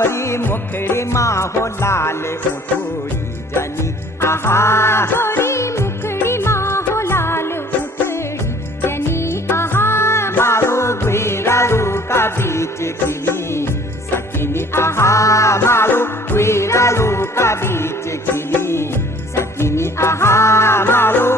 गोरी मुखड़ी माँ हो लाल उठोड़ी जनी आहा गोरी मुखड़ी माँ हो लाल उठड़ी जनी आहा मारो गुरारू का बीच खिली सकिनी आहा मारो गुरारू का बीच खिली सकिनी आहा मारो